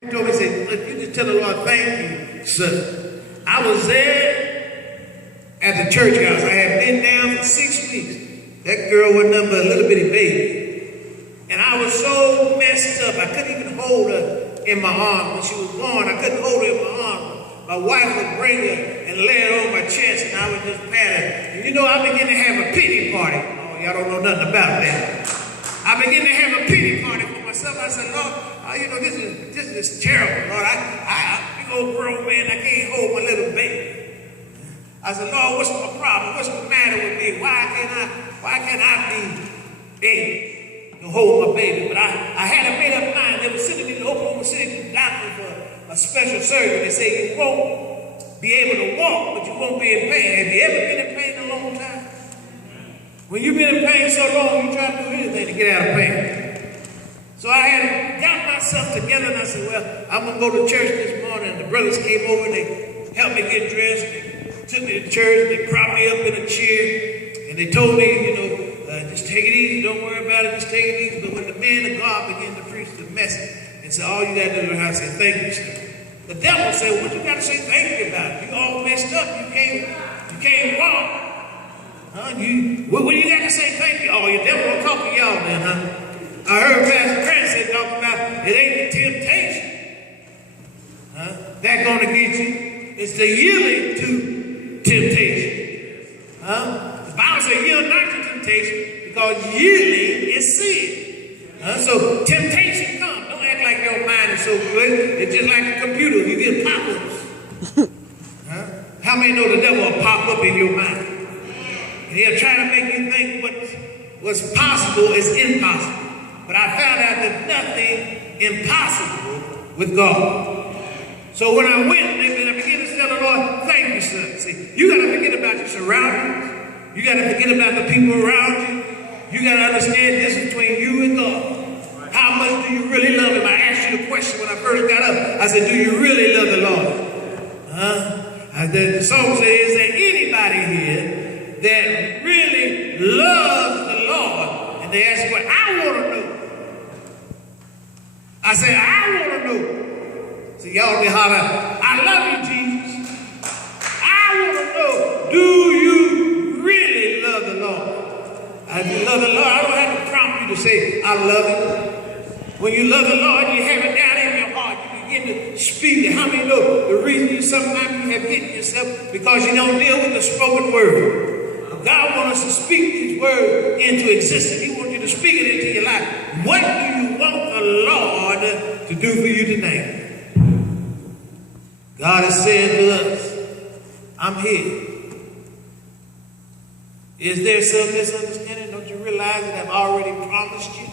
He told me, he said, look, you just tell the Lord, thank you, son. I was there at the church house. I had been down for 6 weeks. That girl was nothing but a little bitty baby. And I was so messed up, I couldn't even hold her in my arms. When she was born, I couldn't hold her in my arms. My wife would bring her and lay her on my chest, and I would just pat her. And you know, I began to have a pity party. Oh, y'all don't know nothing about that. I began to have a pity party for myself. I said, Lord, you know, this is terrible, Lord. I'm a big old grown man. I can't hold my little baby. I said, Lord, what's my problem? What's the matter with me? Why can't I be able to hold my baby? But I had a made up mind. They were sending me to Oklahoma City to the doctor for a special surgery. They say you won't be able to walk, but you won't be in pain. Have you ever been in pain a long time? When you've been in pain so long, you try to do anything to get out of pain. So I had got myself together, and I said, well, I'm going to go to church this morning. And the brothers came over, and they helped me get dressed. They took me to church. They propped me up in a chair, and they told me, you know, just take it easy. Don't worry about it. Just take it easy. But when the man of God began to preach the message and said, all you got to do is how to say thank you, sir. The devil said, well, what you got to say thank you about? You all messed up. You can't walk. Huh? What do you got to say thank you? Oh, your devil will talk to y'all then, huh? I heard Pastor Grant say talking about it ain't the temptation that's going to get you. It's the yielding to temptation. The Bible says yield not to temptation because yielding is sin. So temptation comes. Don't act like your mind is so good. It's just like a computer. You get pop-ups. How many know the devil will pop up in your mind? And he'll try to make you think what's possible is impossible. But I found out that nothing impossible with God. So when I went, I began to tell the Lord, thank you, son. See, you got to forget about your surroundings. You got to forget about the people around you. You got to understand this is between you and God. How much do you really love him? I asked you the question when I first got up. I said, do you really love the Lord? The song says, is there anybody here that really loves the Lord? And they asked, well, I want to know. I said, I want to know. So y'all be hollering, I love you, Jesus. I want to know, do you really love the Lord? If you love the Lord, I don't have to prompt you to say, I love him. When you love the Lord, you have it down in your heart. You begin to speak it. How many know the reason you sometimes you have hit yourself? Because you don't deal with the spoken word. God wants us to speak these words into existence. He wants you to speak it into your life. What do you want the Lord to do for you tonight? God has said to us, I'm here. Is there some misunderstanding? Don't you realize that I've already promised you?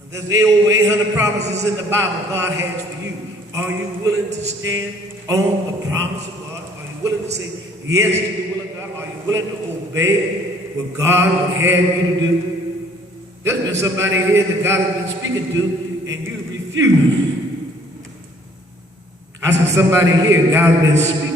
And there's over 800 promises in the Bible God has for you. Are you willing to stand on the promise of God? Are you willing to say yes to the will of God? Are you willing to obey what God would have you to do? There's been somebody here that God has been speaking to, and you refuse. I said, somebody here, God has been speaking